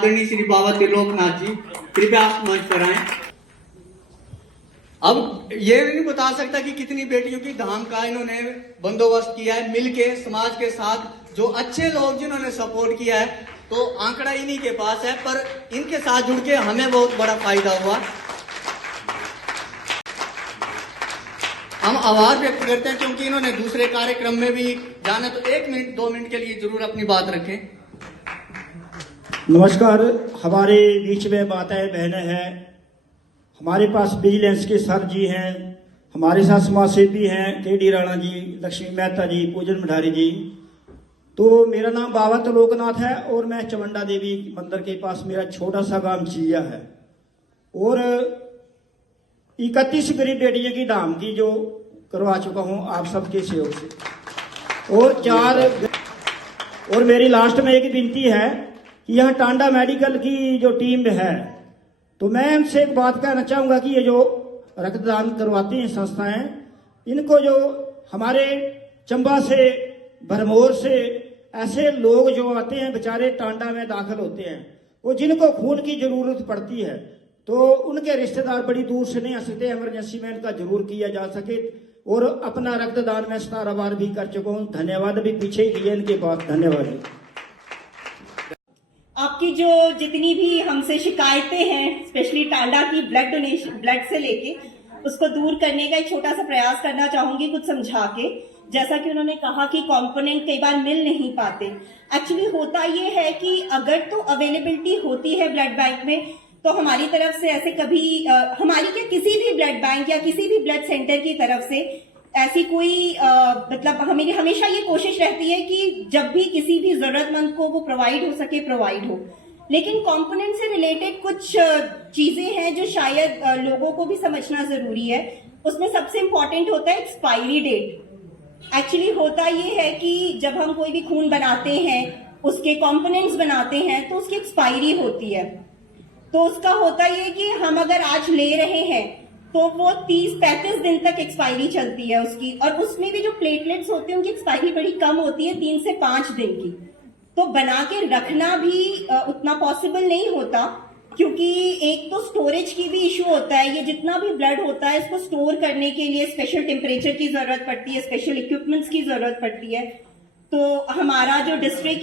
आदरणीय श्री बाबा त्रिलोकनाथ जी, कृपया आप मंच पर आए। अब ये नहीं बता सकता कि कितनी बेटियों की धाम का इन्होंने बंदोबस्त किया है मिलके समाज के साथ, जो अच्छे लोग जिन्होंने सपोर्ट किया है, तो आंकड़ा इन्हीं के पास है, पर इनके साथ जुड़ के हमें बहुत बड़ा फायदा हुआ। हम आभार व्यक्त करते हैं क्योंकि इन्होंने दूसरे कार्यक्रम में भी जाना, तो 1 मिनट 2 मिनट के लिए जरूर अपनी बात रखें। नमस्कार, हमारे बीच में माताएं बहनें हैं, हमारे पास विजिलेंस के सर जी हैं, हमारे साथ समाज सेवी हैं केडी राणा जी, लक्ष्मी मेहता जी, पूजन मठारी जी। तो मेरा नाम बाबा त्रिलोकनाथ है और मैं चवंडा देवी मंदिर के पास मेरा छोटा सा गांव चिया है, और 31 गरीब बेटियों की धाम की जो करवा चुका हूं आप सबके सहयोग से। और मेरी लास्ट में एक विनती है कि यहाँ टांडा मेडिकल की जो टीम है, तो मैं उनसे एक बात कहना चाहूंगा कि ये जो रक्तदान करवाती हैं संस्थाएं, इनको जो हमारे चंबा से, भरमौर से ऐसे लोग जो आते हैं बेचारे टांडा में दाखिल होते हैं, वो जिनको खून की जरूरत पड़ती है, तो उनके रिश्तेदार बड़ी दूर से नहीं आ सकते, इमरजेंसी में इनका जरूर किया जा सके। और अपना रक्तदान में 17 बार भी कर चुका हूँ, धन्यवाद भी पीछे ही किए इनके पास, धन्यवाद। आपकी जो जितनी भी हमसे शिकायतें हैं, स्पेशली टांडा की ब्लड डोनेशन, ब्लड से लेके उसको दूर करने का एक छोटा सा प्रयास करना चाहूंगी कुछ समझा के। जैसा कि उन्होंने कहा कि कंपोनेंट कई बार मिल नहीं पाते। एक्चुअली होता ये है कि अगर तो अवेलेबिलिटी होती है ब्लड बैंक में, तो हमारी तरफ से ऐसे कभी हमारी क्या किसी भी ब्लड बैंक या किसी भी ब्लड सेंटर की तरफ से ऐसी कोई मतलब हमें हमेशा ये कोशिश रहती है कि जब भी किसी भी जरूरतमंद को वो प्रोवाइड हो सके, प्रोवाइड हो। लेकिन कंपोनेंट से रिलेटेड कुछ चीजें हैं जो शायद लोगों को भी समझना जरूरी है। उसमें सबसे इंपॉर्टेंट होता है एक्सपायरी डेट। एक्चुअली होता ये है कि जब हम कोई भी खून बनाते हैं, उसके कंपोनेंट्स बनाते हैं, तो उसकी एक्सपायरी होती है। तो उसका होता ये कि हम अगर आज ले रहे हैं तो वो 30-35 दिन तक एक्सपायरी चलती है उसकी, और उसमें भी जो प्लेटलेट्स होते हैं उनकी एक्सपायरी बड़ी कम होती है, 3 से 5 दिन की। तो बना के रखना भी उतना पॉसिबल नहीं होता, क्योंकि एक तो स्टोरेज की भी इशू होता है। ये जितना भी ब्लड होता है इसको स्टोर करने के लिए स्पेशल टेम्परेचर की जरूरत पड़ती है, स्पेशल इक्विपमेंट्स की जरूरत पड़ती है। तो हमारा जो डिस्ट्रिक्ट